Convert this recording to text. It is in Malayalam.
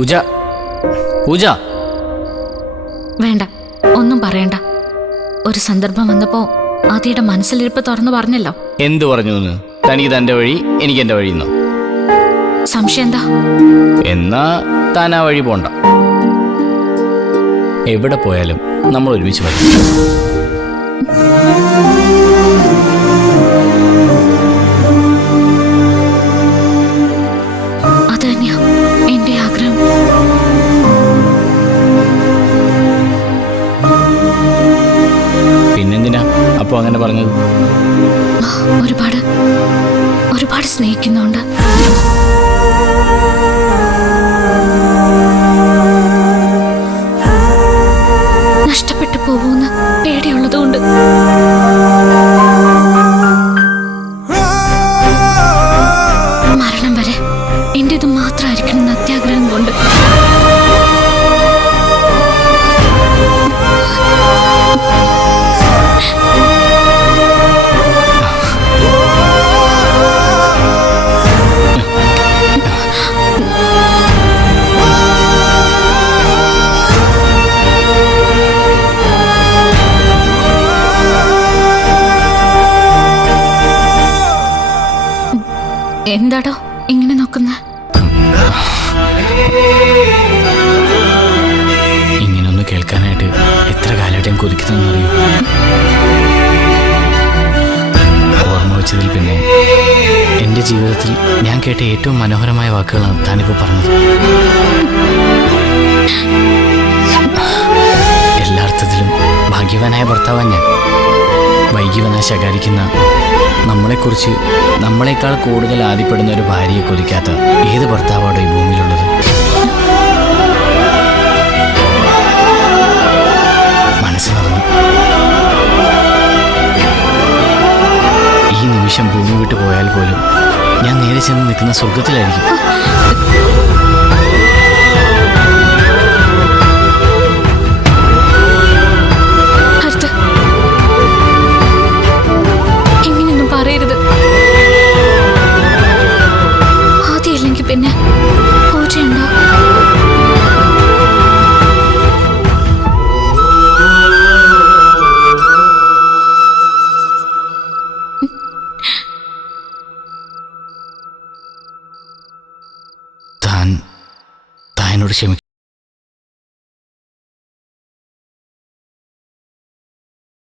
പൂജ, പൂജ. വേണ്ട, ഒന്നും പറയണ്ട. ഒരു സന്ദർഭം വന്നപ്പോ ആദിയുടെ മനസ്സിലിരിപ്പ് തുറന്നു പറഞ്ഞല്ലോ. എന്തു പറഞ്ഞു? തനിക്ക് തന്റെ വഴി, എനിക്ക് എന്റെ വഴി. സംശയം എന്താ? എന്നാ താൻ ആ വഴി പോണ്ട. എവിടെ പോയാലും നമ്മൾ ഒരുമിച്ച് വരും. അത് തന്നെയാ എന്റെ ആഗ്രഹം. പിന്നെന്തിനാ അപ്പൊ അങ്ങനെ പറഞ്ഞത്? ഒരുപാട് ഒരുപാട് സ്നേഹിക്കുന്നുണ്ട്. നഷ്ടപ്പെട്ടു പോവൂന്ന് പേടിയുള്ളതുകൊണ്ട്. മരണം വരെ എന്റേത് മാത്രമായിരിക്കണം എന്ന് അത്യാഗ്രഹം കൊണ്ട്. എന്താടോ ഇങ്ങനെ നോക്കുന്ന? ഇങ്ങനൊന്ന് കേൾക്കാനായിട്ട് എത്ര കാലമായിട്ടും കൊതിക്കുന്നറിയോ? ഓർമ്മ വെച്ചതിൽ പിന്നെ എൻ്റെ ജീവിതത്തിൽ ഞാൻ കേട്ട ഏറ്റവും മനോഹരമായ വാക്കുകളാണ് താനിപ്പോൾ പറഞ്ഞത്. എല്ലാ അർത്ഥത്തിലും ഭാഗ്യവാനായ ഭർത്താവാൻ ഞാൻ. വൈകിവനാ ശകാരിക്കുന്ന, നമ്മളെക്കുറിച്ച് നമ്മളെക്കാൾ കൂടുതൽ ആദിപ്പെടുന്ന ഒരു ഭാര്യയെ കൊതിക്കാത്ത ഏത് ഭർത്താവാണോ ഈ ഭൂമിയിലുള്ളത്? മനസ്സ് നിറഞ്ഞു. ഈ നിമിഷം ഭൂമി വിട്ടു പോയാൽ പോലും ഞാൻ നേരെ ചെന്ന് നിൽക്കുന്ന സ്വർഗത്തിലായിരിക്കും. പിന്നെ പൂജയുണ്ടോ? താനോട് ക്ഷമിക്കണം.